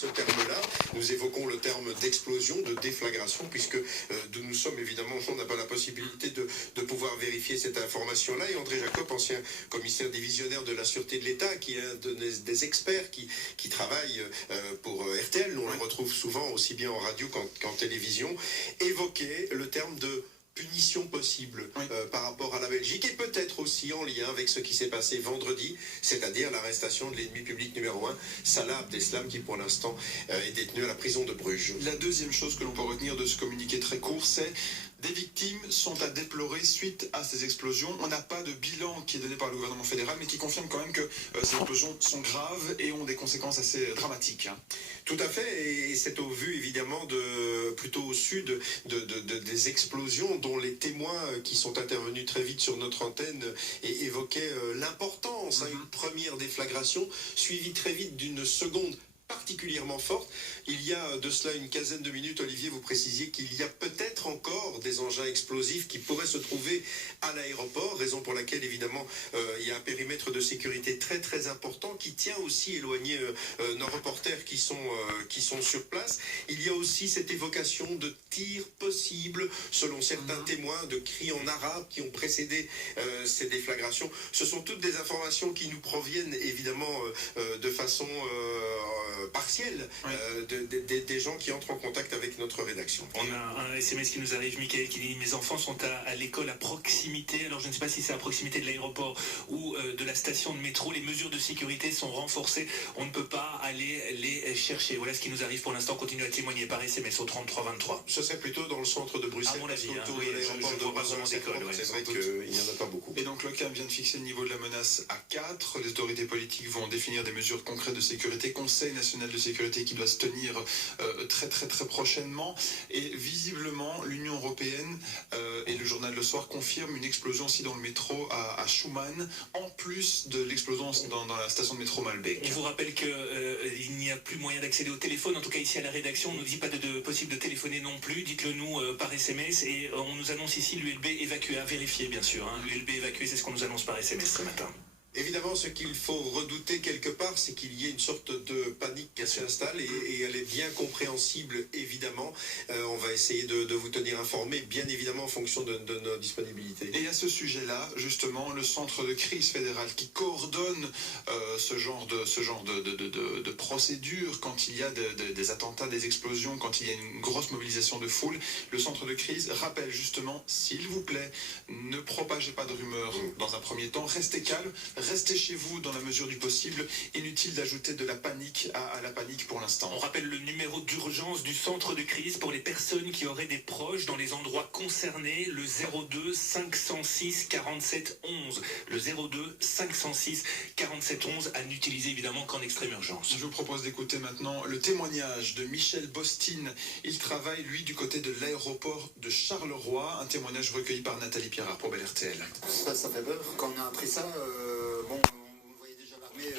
ce terme-là. Nous évoquons le terme d'explosion, de déflagration, puisque d'où nous sommes, évidemment, on n'a pas la possibilité de pouvoir vérifier cette information-là. Et André Jacob, ancien commissaire divisionnaire de la Sûreté de l'État, qui est un des experts qui travaille pour RTL, on le retrouve souvent aussi bien en radio qu'en télévision, évoquait le terme de punition possible par rapport à la Belgique, et peut-être aussi en lien avec ce qui s'est passé vendredi, c'est-à-dire l'arrestation de l'ennemi public numéro 1, Salah Abdeslam, qui pour l'instant est détenu à la prison de Bruges. La deuxième chose que l'on peut retenir de ce communiqué très court, c'est des victimes sont à déplorer suite à ces explosions. On n'a pas de bilan qui est donné par le gouvernement fédéral, mais qui confirme quand même que ces explosions sont graves et ont des conséquences assez dramatiques. Tout à fait, et c'est au vu évidemment plutôt au sud des explosions dont les témoins qui sont intervenus très vite sur notre antenne évoquaient l'importance. Une première déflagration suivie très vite d'une seconde particulièrement forte. Il y a de cela une quinzaine de minutes, Olivier, vous précisiez qu'il y a peut-être encore des engins explosifs qui pourraient se trouver à l'aéroport, raison pour laquelle évidemment il y a un périmètre de sécurité très très important qui tient aussi éloigné nos reporters qui sont sur place. Il y a aussi cette évocation de tirs possibles selon certains témoins, de cris en arabe qui ont précédé ces déflagrations. Ce sont toutes des informations qui nous proviennent évidemment de façon partielle des gens qui entrent en contact avec notre rédaction. On a un SMS qui nous arrive, Mickaël, qui dit « Mes enfants sont à l'école à proximité ». Alors je ne sais pas si c'est à proximité de l'aéroport ou de la station de métro. Les mesures de sécurité sont renforcées. On ne peut pas aller les chercher. Voilà ce qui nous arrive pour l'instant. Continuez à témoigner par SMS au 3323. Ce serait plutôt dans le centre de Bruxelles. À mon avis, autour de l'aéroport de Bruxelles. C'est vrai qu'il n'y en a pas beaucoup. Et donc l'OCAM vient de fixer le niveau de la menace à 4. Les autorités politiques vont définir des mesures concrètes de sécurité. Conseil national de sécurité qui doit se tenir très prochainement. Et visiblement, l'Union européenne et le journal Le Soir confirment une explosion aussi dans le métro à Schuman, en plus de l'explosion dans la station de métro Malbec. On vous rappelle qu'il n'y a plus moyen d'accéder au téléphone. En tout cas, ici à la rédaction, on ne nous dit pas de possible de téléphoner non plus. Dites-le nous par SMS. Et on nous annonce ici l'ULB évacué, à vérifier bien sûr. L'ULB évacué, c'est ce qu'on nous annonce par SMS ce matin. Évidemment, ce qu'il faut redouter quelque part, c'est qu'il y ait une sorte de panique qui s'installe et elle est bien compréhensible, évidemment. On va essayer de vous tenir informés, bien évidemment, en fonction de nos disponibilités. Et à ce sujet-là, justement, le centre de crise fédéral qui coordonne ce genre de procédure quand il y a des attentats, des explosions, quand il y a une grosse mobilisation de foule, le centre de crise rappelle justement, s'il vous plaît, ne propagez pas de rumeurs dans un premier temps, restez calme, restez chez vous dans la mesure du possible. Inutile d'ajouter de la panique à la panique pour l'instant. On rappelle le numéro d'urgence du centre de crise pour les personnes qui auraient des proches dans les endroits concernés, le 02 506 47 11. Le 02 506 47 11 à n'utiliser évidemment qu'en extrême urgence. Je vous propose d'écouter maintenant le témoignage de Michel Bostin. Il travaille, lui, du côté de l'aéroport de Charleroi. Un témoignage recueilli par Nathalie Pierrat pour Bel RTL. Ça fait peur. Quand on a appris ça, bon, on voyait déjà l'armée